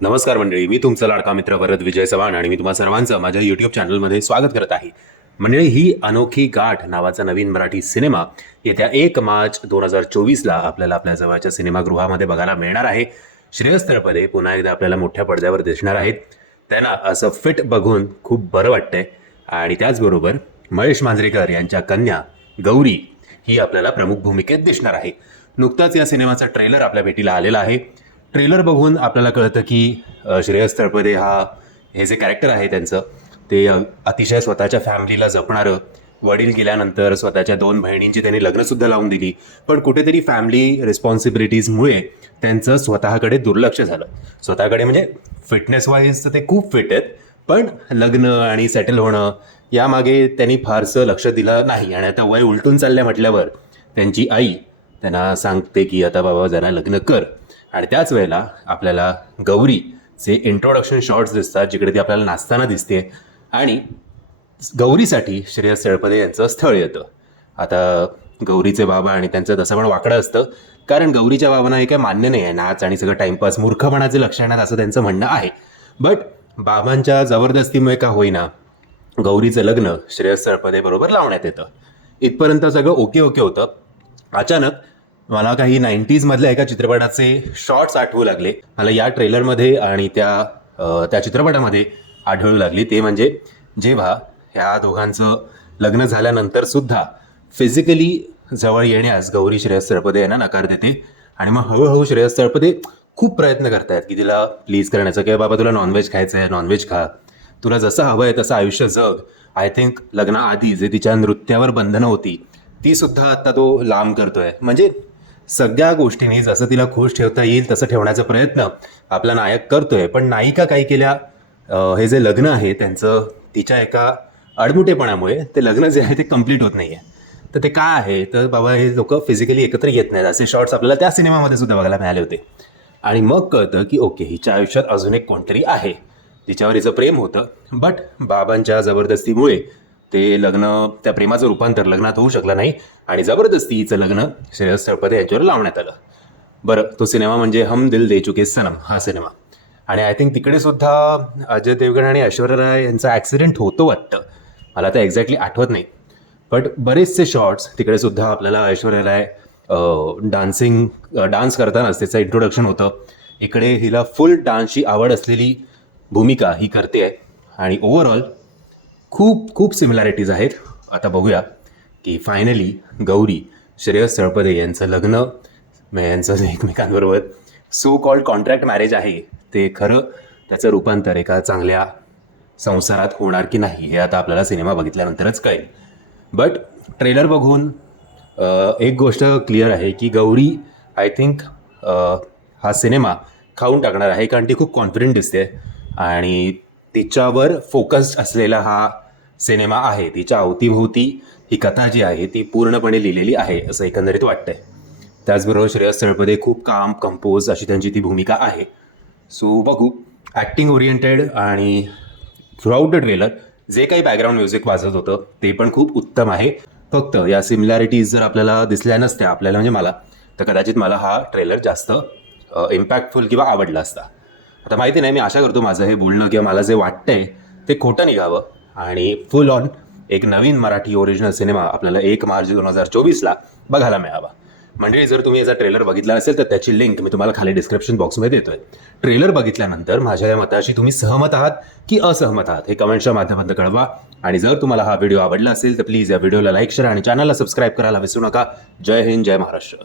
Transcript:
नमस्कार मंडळी, मी तुमचा लाडका मित्र भरत विजय चव्हाण आणि मी तुम्हा सर्वांचं माझ्या यूट्यूब चॅनलमध्ये स्वागत करत आहे. मंडळी, ही अनोखी गाठ नावाचा नवीन मराठी सिनेमा येत्या 1 मार्च 2024ला आपल्याला आपल्या जवळच्या सिनेमागृहामध्ये बघायला मिळणार आहे. श्रेयस तळपदे पुन्हा एकदा आपल्याला मोठ्या पडद्यावर दिसणार आहेत. त्यांना असं फिट बघून खूप बरं वाटतंय. आणि त्याचबरोबर महेश मांजरेकर यांच्या कन्या गौरी ही आपल्याला प्रमुख भूमिकेत दिसणार आहे. नुकताच या सिनेमाचा ट्रेलर आपल्या भेटीला आलेला आहे. ट्रेलर बघून आपल्याला कळतं की श्रेयस तळपदे हे जे कॅरेक्टर आहे त्यांचं ते अतिशय स्वतःच्या फॅमिलीला जपणारं, वडील गेल्यानंतर स्वतःच्या 2 बहिणींची त्यांनी लग्नसुद्धा लावून दिली, पण कुठेतरी फॅमिली रिस्पॉन्सिबिलिटीजमुळे त्यांचं स्वतःकडे दुर्लक्ष झालं. स्वतःकडे म्हणजे फिटनेस वाईज तर ते खूप फिट आहेत, पण लग्न आणि सेटल होणं यामागे त्यांनी फारसं लक्ष दिलं नाही. आणि आता वय उलटून चाललंय म्हटल्यावर त्यांची आई त्यांना सांगते की आता बाबा जरा लग्न कर. आणि त्याच वेळेला आपल्याला गौरीचे इंट्रोडक्शन शॉट्स दिसतात, जिकडे ती आपल्याला नाचताना दिसते आणि गौरीसाठी श्रेयस तळपदे यांचं स्थळ येतं. आता गौरीचे बाबा आणि त्यांचं तसं पण वाकडं असतं, कारण गौरीच्या बाबांना हे काय मान्य नाही आहे नाच आणि सगळं टाइमपास मूर्खपणाचे लक्षण आहेत असं त्यांचं म्हणणं आहे. बट बाबांच्या जबरदस्तीमुळे का होईना गौरीचं लग्न श्रेयस तळपदे बरोबर लावण्यात येतं. इथपर्यंत सगळं ओके होतं. अचानक मला काही 90s मधल्या एका चित्रपटाचे शॉर्ट्स आठवू लागले. मला या ट्रेलरमध्ये आणि त्या चित्रपटामध्ये आढळू लागली. ते म्हणजे जेव्हा ह्या दोघांचं लग्न झाल्यानंतर सुद्धा फिजिकली जवळ येण्यास गौरी श्रेयस तळपदे यांना नकार देते. आणि मग हळूहळू श्रेयस तळपदे खूप प्रयत्न करतायत की तिला प्लीज करण्याचा, की बाबा तुला नॉनव्हेज खायचं आहे, नॉनव्हेज खा, तुला जसं हवं आहे तसं आयुष्य जग. आय थिंक लग्नाआधी जे तिच्या नृत्यावर बंधनं होती ती सुद्धा आता तो लांब करतोय. म्हणजे सगळ्या गोष्टींनी जसं तिला खुश ठेवता येईल तसं ठेवण्याचा प्रयत्न आपला नायक करतोय. पण नायिका काही केल्या, हे जे लग्न आहे त्यांचं तिच्या एका अडमुटेपणामुळे ते लग्न जे आहे ते कम्प्लीट होत नाही आहे. तर ते काय आहे तर बाबा हे लोक फिजिकली एकत्र येत नाहीत, असे शॉर्ट्स आपल्याला त्या सिनेमामध्ये सुद्धा बघायला मिळाले होते. आणि मग कळतं की ओके, हिच्या आयुष्यात अजून एक कोणतरी आहे, तिच्यावर हिचं प्रेम होतं, बट बाबांच्या जबरदस्तीमुळे ते लग्न, त्या प्रेमाचं रूपांतर लग्नात होऊ शकलं नाही आणि जबरदस्तीचं लग्न श्रेयस तळपदे यांच्यावर लावण्यात आलं. बरं, तो सिनेमा म्हणजे हम दिल दे चुके सनम हा सिनेमा. आणि आय थिंक तिकडे सुद्धा अजय देवगण आणि ऐश्वर्या राय यांचा ॲक्सिडेंट होतो वाटतं, मला तर एक्झॅक्टली आठवत नाही. बट बरेचसे शॉर्ट्स तिकडे सुद्धा आपल्याला ऐश्वर्या राय डान्स करतानाच त्याचं इंट्रोडक्शन होतं. इकडे हिला फुल डान्सची आवड असलेली भूमिका ही करते आहे. आणि ओव्हरऑल खूप सिमिलॅरिटीज आहेत. आता बघूया की फायनली गौरी श्रेयस तळपदे यांचं लग्न, यांचं एकमेकांबरोबर सो कॉल्ड कॉन्ट्रॅक्ट मॅरेज आहे ते खरं त्याचं रूपांतर एका चांगल्या संसारात होणार की नाही हे आता आपल्याला सिनेमा बघितल्यानंतरच कळेल. बट ट्रेलर बघून एक गोष्ट क्लिअर आहे की गौरी आय थिंक हा सिनेमा खाऊन टाकणार आहे, कारण ती खूप कॉन्फिडंट दिसते आणि तिच्यावर फोकस्ड असलेला हा सिनेमा आहे. तिच्या अवतीभोवती ही कथा जी आहे ती पूर्णपणे लिहिलेली आहे असं एकंदरीत वाटतंय. त्याचबरोबर श्रेयस तळपदे खूप काम कंपोज अशी त्यांची ती भूमिका आहे. सो बघू. ॲक्टिंग ओरिएंटेड आणि थ्रूआउट द ट्रेलर जे काही बॅकग्राऊंड म्युझिक वाजत होतं ते पण खूप उत्तम आहे. फक्त या सिमिलॅरिटीज जर आपल्याला दिसल्या नसत्या, आपल्याला म्हणजे मला, तर कदाचित मला हा ट्रेलर जास्त इम्पॅक्टफुल किंवा आवडला असता. आता माहिती नाही, मी आशा करतो माझं हे बोलणं किंवा मला जे वाटतंय ते खोटं निघावं आणि फुल ऑन एक नवीन मराठी ओरिजिनल सिनेमा आपल्याला 1 मार्च 2024ला बघायला मिळावा. म्हणजे जर तुम्ही याचा ट्रेलर बघितला असेल तर त्याची लिंक मी तुम्हाला खाली डिस्क्रिप्शन बॉक्समध्ये देतोय. ट्रेलर बघितल्यानंतर माझ्या या मताशी तुम्ही सहमत आहात की असहमत आहात हे कमेंटच्या माध्यमातून कळवा. आणि जर तुम्हाला हा व्हिडिओ आवडला असेल तर प्लीज या व्हिडिओला लाईक, शेअर आणि चॅनलला सबस्क्राईब करायला विसरू नका. जय हिंद, जय महाराष्ट्र.